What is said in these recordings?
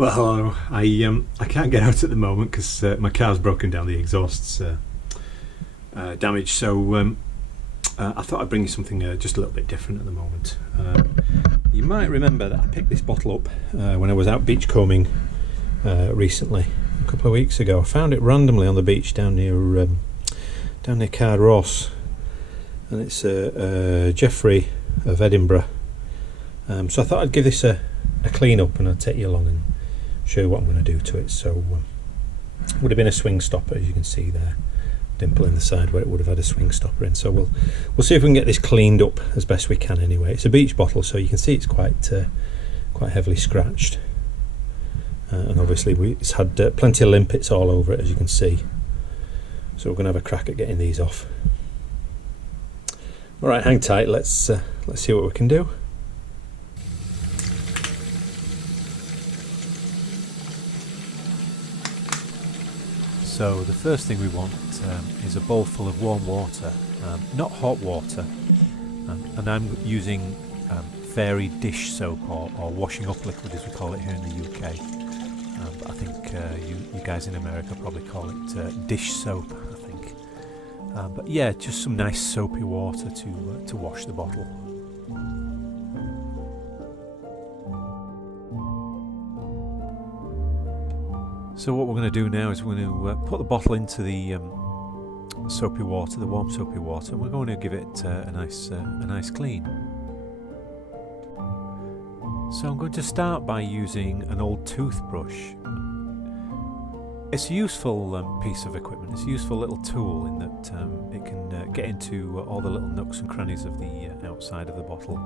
Well, hello. I can't get out at the moment because my car's broken down. The exhaust's damaged. So I thought I'd bring you something just a little bit different at the moment. You might remember that I picked this bottle up when I was out beachcombing recently, a couple of weeks ago. I found it randomly on the beach down near Cardross, and it's Geoffrey of Edinburgh. So I thought I'd give this a clean up and I'd take you along and show you what I'm going to do to it. So it would have been a swing stopper, as you can see there, dimple in the side where it would have had a swing stopper in. So we'll see if we can get this cleaned up as best we can. Anyway, it's a beach bottle, so you can see it's quite heavily scratched, and obviously it's had plenty of limpets all over it, as you can see. So we're going to have a crack at getting these off. All right, hang tight. Let's see what we can do. So the first thing we want is a bowl full of warm water, not hot water, and I'm using fairy dish soap or washing up liquid as we call it here in the UK, but I think you guys in America probably call it dish soap, I think. But yeah, just some nice soapy water to wash the bottle. So what we're going to do now is we're going to put the bottle into the soapy water, the warm soapy water, and we're going to give it a nice clean. So I'm going to start by using an old toothbrush. It's a useful piece of equipment. It's a useful little tool in that it can get into all the little nooks and crannies of the outside of the bottle,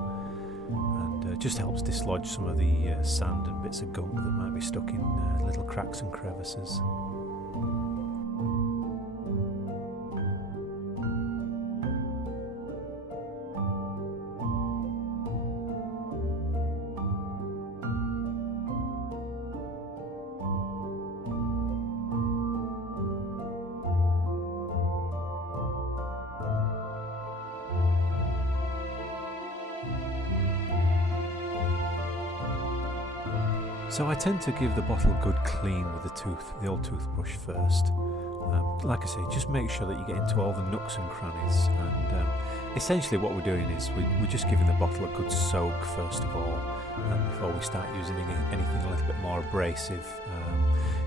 and just helps dislodge some of the sand and bits of gunk that might be stuck in little cracks and crevices. So I tend to give the bottle a good clean with the old toothbrush first. Like I say, just make sure that you get into all the nooks and crannies, and essentially what we're doing is we're just giving the bottle a good soak first of all, before we start using anything a little bit more abrasive.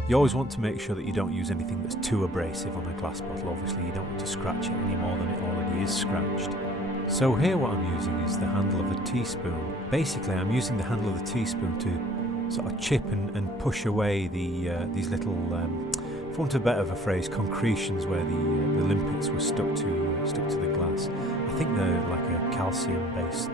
You always want to make sure that you don't use anything that's too abrasive on a glass bottle. Obviously you don't want to scratch it any more than it already is scratched. So here what I'm using is the handle of a teaspoon. Basically I'm using the handle of the teaspoon to sort of chip and push away these little, for want of a better of a phrase, concretions where the limpets were stuck to the glass. I think they're like a calcium-based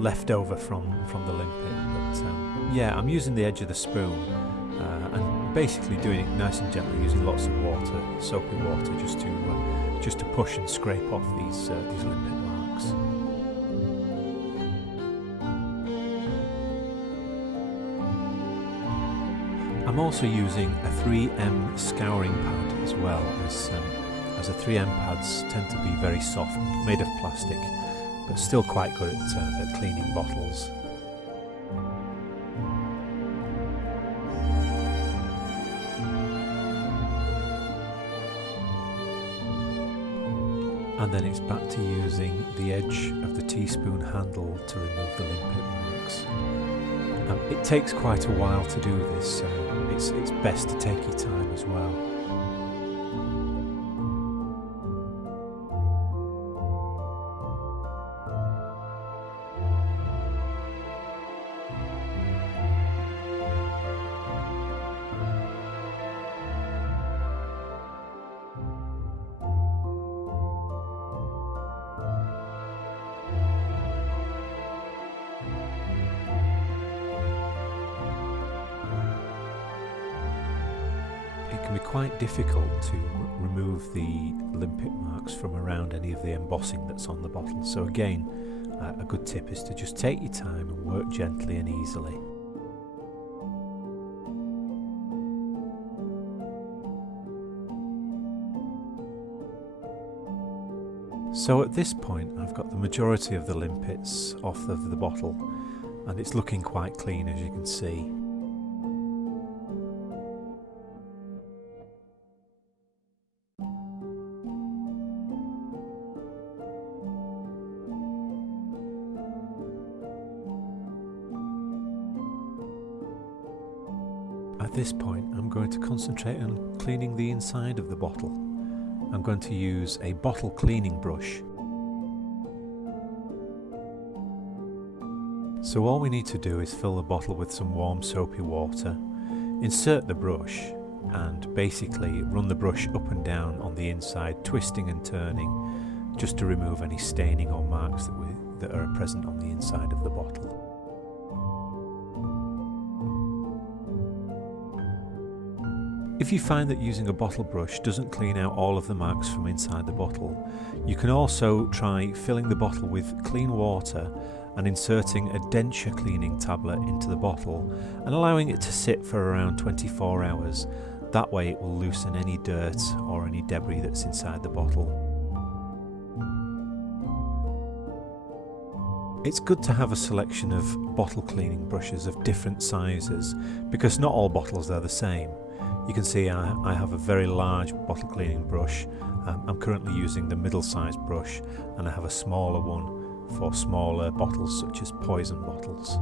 leftover from the limpet. But yeah, I'm using the edge of the spoon and basically doing it nice and gently, using lots of water, soapy water, just to push and scrape off these limpet marks. I'm also using a 3M scouring pad as well, as the 3M pads tend to be very soft, made of plastic, but still quite good at cleaning bottles. And then it's back to using the edge of the teaspoon handle to remove the limpet marks. It takes quite a while to do this, so it's best to take your time as well. It can be quite difficult to remove the limpet marks from around any of the embossing that's on the bottle. So again, a good tip is to just take your time and work gently and easily. So at this point I've got the majority of the limpets off of the bottle, and it's looking quite clean, as you can see. At this point, I'm going to concentrate on cleaning the inside of the bottle. I'm going to use a bottle cleaning brush. So all we need to do is fill the bottle with some warm soapy water, insert the brush, and basically run the brush up and down on the inside, twisting and turning, just to remove any staining or marks that are present on the inside of the bottle. If you find that using a bottle brush doesn't clean out all of the marks from inside the bottle, you can also try filling the bottle with clean water and inserting a denture cleaning tablet into the bottle and allowing it to sit for around 24 hours. That way it will loosen any dirt or any debris that's inside the bottle. It's good to have a selection of bottle cleaning brushes of different sizes because not all bottles are the same. You can see I have a very large bottle cleaning brush. I'm currently using the middle-sized brush, and I have a smaller one for smaller bottles such as poison bottles.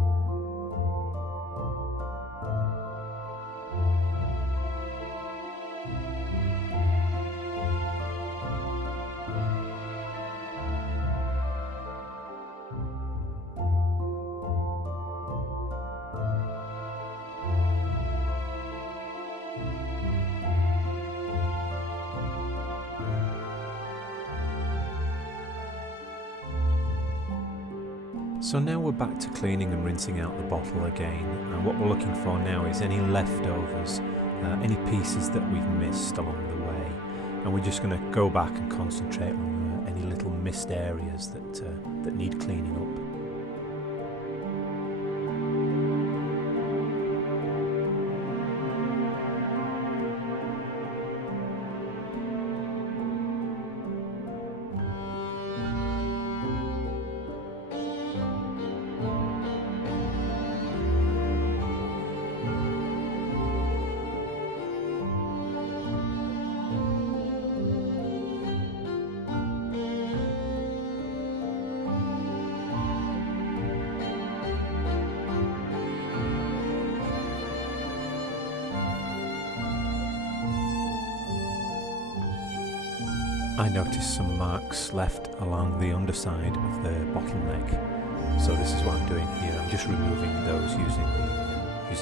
So now we're back to cleaning and rinsing out the bottle again, and what we're looking for now is any leftovers, any pieces that we've missed along the way, and we're just going to go back and concentrate on any little missed areas that need cleaning up. I noticed some marks left along the underside of the bottleneck, so this is what I'm doing here. I'm just removing those using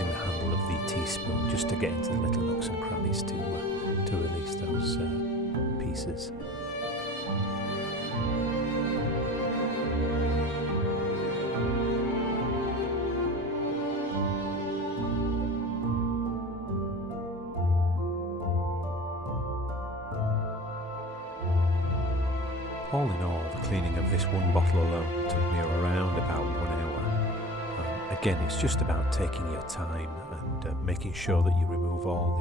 the handle of the teaspoon, just to get into the little nooks and crannies to release those pieces. All in all, the cleaning of this one bottle alone took me around about 1 hour. Again, it's just about taking your time and making sure that you remove all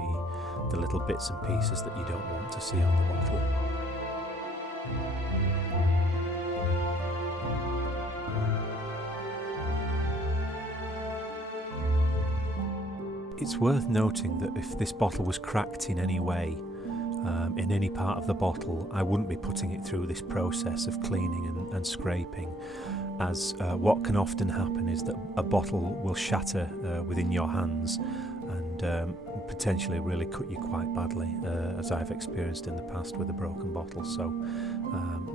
the little bits and pieces that you don't want to see on the bottle. It's worth noting that if this bottle was cracked in any way, in any part of the bottle, I wouldn't be putting it through this process of cleaning and scraping, as what can often happen is that a bottle will shatter within your hands and potentially really cut you quite badly, as I've experienced in the past with a broken bottle. So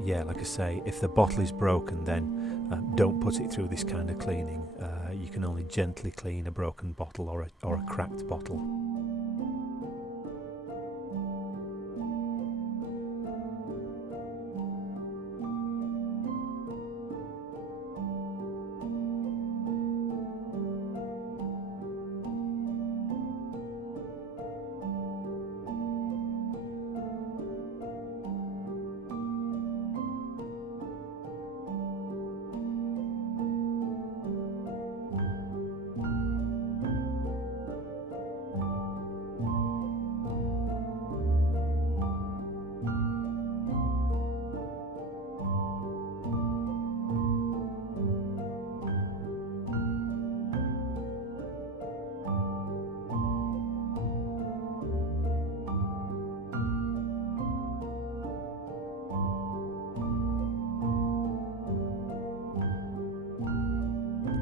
yeah, like I say, if the bottle is broken, then don't put it through this kind of cleaning. You can only gently clean a broken bottle or a cracked bottle.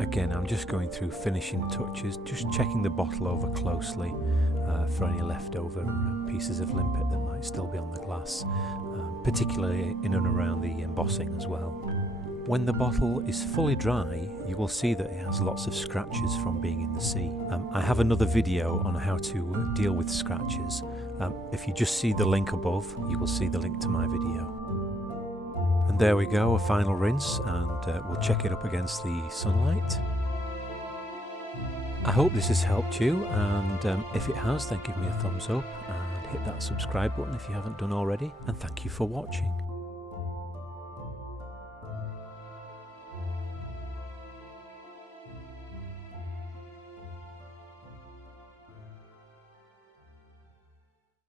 Again, I'm just going through finishing touches, just checking the bottle over closely for any leftover pieces of limpet that might still be on the glass, particularly in and around the embossing as well. When the bottle is fully dry, you will see that it has lots of scratches from being in the sea. I have another video on how to deal with scratches. If you just see the link above, you will see the link to my video. And there we go, a final rinse, and we'll check it up against the sunlight. I hope this has helped you, and if it has, then give me a thumbs up and hit that subscribe button if you haven't done already, and thank you for watching.